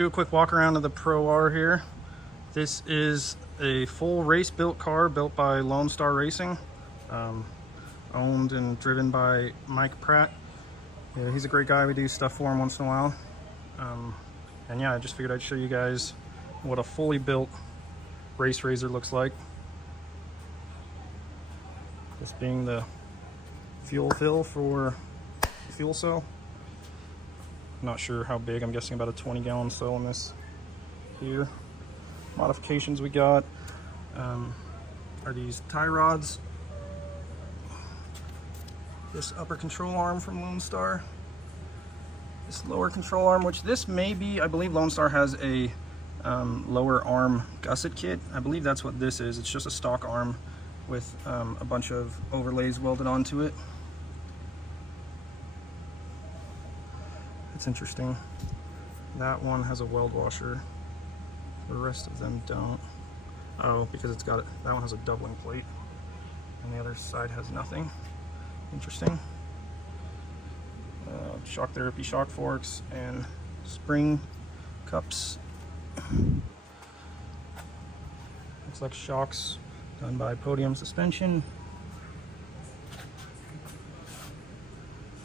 do a quick walk around of the Pro R here. This is a full race built car built by Lonestar Racing, owned and driven by Mike Pratt. Yeah, he's a great guy. We do stuff for him once in a while. And yeah, I just figured I'd show you guys what a fully built race razor looks like. This being the fuel fill for the fuel cell. Not sure how big, I'm guessing about a 20-gallon cell in this here. Modifications we got are these tie rods, this upper control arm from Lonestar, this lower control arm, which this may be, I believe Lonestar has a lower arm gusset kit. I believe that's what this is. It's just a stock arm with a bunch of overlays welded onto it. It's interesting. That one has a weld washer. The rest of them don't. Oh, because it's got, that one has a doubling plate and the other side has nothing. Interesting. Shock therapy shock forks and spring cups. Looks like shocks done by Podium Suspension.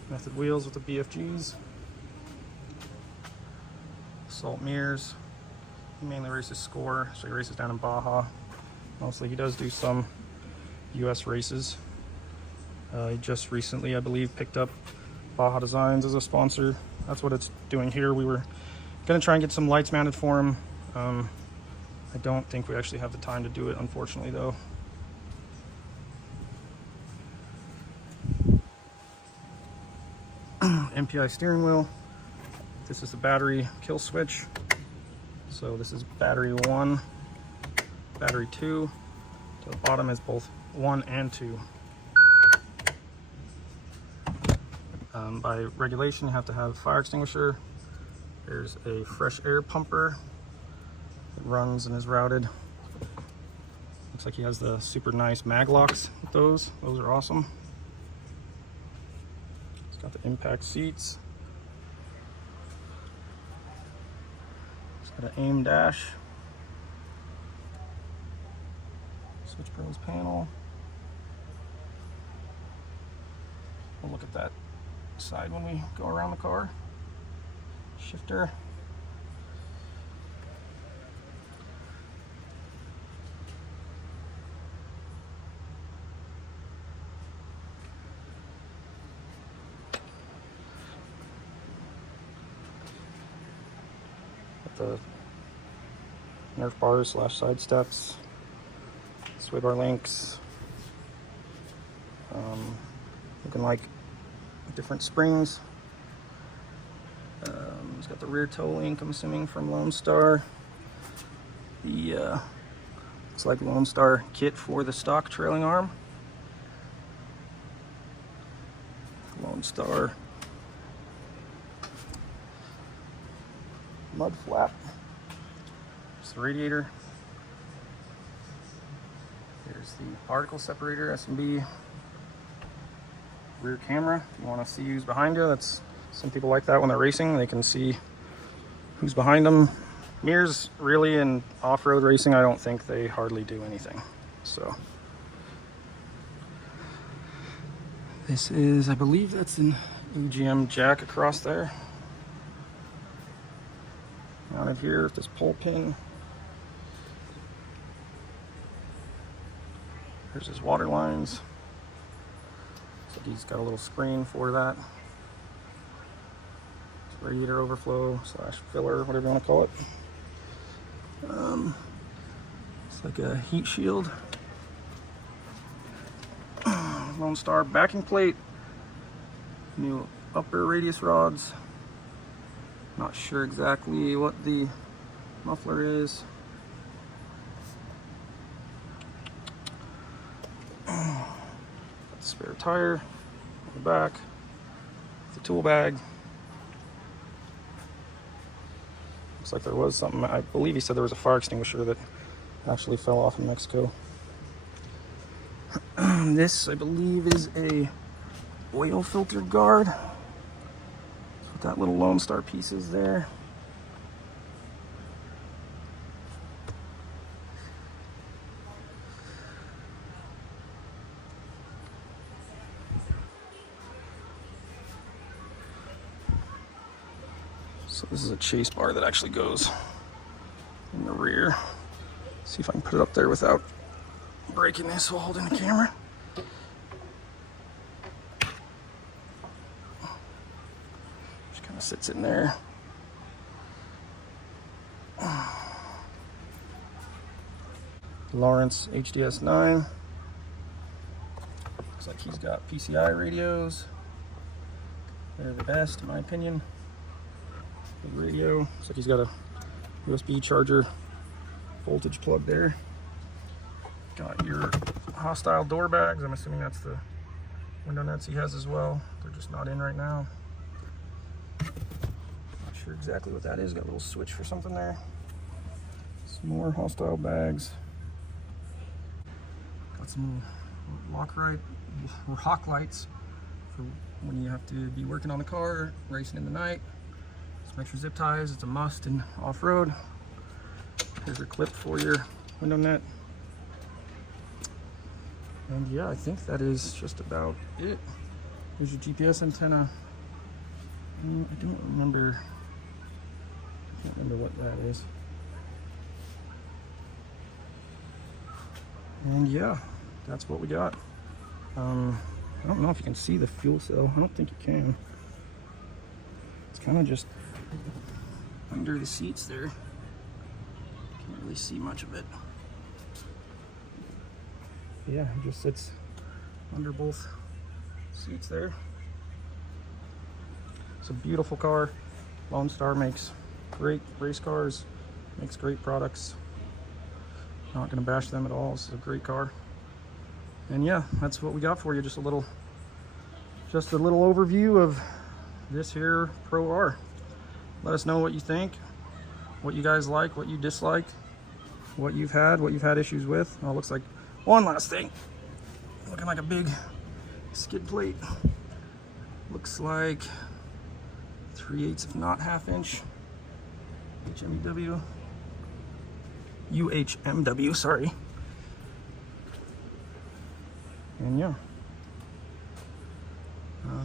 Method wheels with the BFGs. Salt mirrors. He mainly races Score, so he races down in Baja. Mostly he does do some US races. He just recently, I believe, picked up Baja Designs as a sponsor. That's what it's doing here. We were gonna try and get some lights mounted for him. I don't think we actually have the time to do it, unfortunately, though. MPI steering wheel. This is the battery kill switch. So this is battery 1, battery 2. To the bottom is both 1 and 2. By regulation, you have to have a fire extinguisher. There's a fresh air pumper that runs and is routed. Looks like he has the super nice mag locks with those. Those are awesome. It's got the impact seats. It's got an aim dash. Switch Pros panel. We'll look at that side when we go around the car. Shifter. Got the Nerf bars / side steps, sway bar links, looking like different springs. It's got the rear toe link, I'm assuming, from Lonestar. The looks like Lonestar kit for the stock trailing arm. Lonestar mud flap. There's the radiator. There's the particle separator, S&B. Rear camera, if you want to see who's behind you. That's, some people like that when they're racing, they can see who's behind them. Mirrors, really, in off-road racing, I don't think they hardly do anything. So this is, I believe that's an EGM jack across there. Mounted here with this pull pin. There's his water lines. So he's got a little screen for that. It's radiator overflow / filler, whatever you want to call it. It's like a heat shield. Lonestar backing plate. New upper radius rods. Not sure exactly what the muffler is. Got the spare tire on the back. The tool bag. Looks like there was something, I believe he said there was a fire extinguisher that actually fell off in Mexico. This, I believe, is a oil filter guard. That little Lonestar piece is there. So this is a chase bar that actually goes in the rear. See if I can put it up there without breaking this while holding the camera. Just kind of sits in there. Lawrence HDS 9. Looks like he's got PCI radios. They're the best in my opinion. Big radio. Looks like he's got a USB charger voltage plug there. Got your hostile door bags. I'm assuming that's the window nuts he has as well. They're just not in right now. Not sure exactly what that is. Got a little switch for something there. Some more hostile bags. Got some rock lights for when you have to be working on the car, racing in the night. Some extra zip ties. It's a must in off-road. Here's your clip for your window net. And yeah, I think that is just about it. Here's your GPS antenna. I can't remember what that is. And yeah, that's what we got. I don't know if you can see the fuel cell. I don't think you can. It's kind of just under the seats there. Can't really see much of it. Yeah, it just sits under both seats there. It's a beautiful car. Lonestar makes great race cars, makes great products. Not gonna bash them at all. This is a great car. And yeah, that's what we got for you. Just a little overview of this here Pro R. Let us know what you think, what you guys like, what you dislike, what you've had issues with. Oh, it looks like one last thing. Looking like a big skid plate. Looks like 3/8 if not ½ inch. UHMW, sorry. And yeah.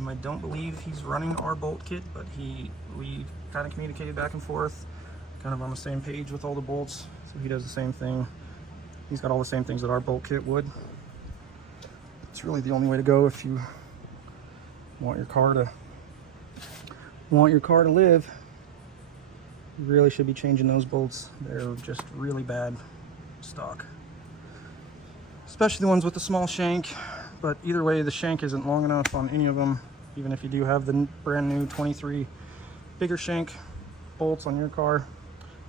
I don't believe he's running our bolt kit, but we kind of communicated back and forth, kind of on the same page with all the bolts. So he does the same thing. He's got all the same things that our bolt kit would. It's really the only way to go if you want your car to live. You really should be changing those bolts. They're just really bad stock, especially the ones with the small shank. But either way, the shank isn't long enough on any of them. Even if you do have the brand new 23 bigger shank bolts on your car,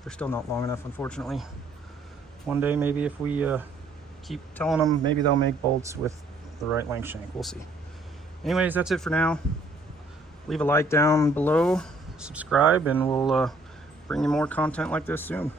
they're still not long enough, unfortunately. One day, maybe if we keep telling them, maybe they'll make bolts with the right length shank. We'll see. Anyways, that's it for now. Leave a like down below, subscribe, and we'll bring you more content like this soon.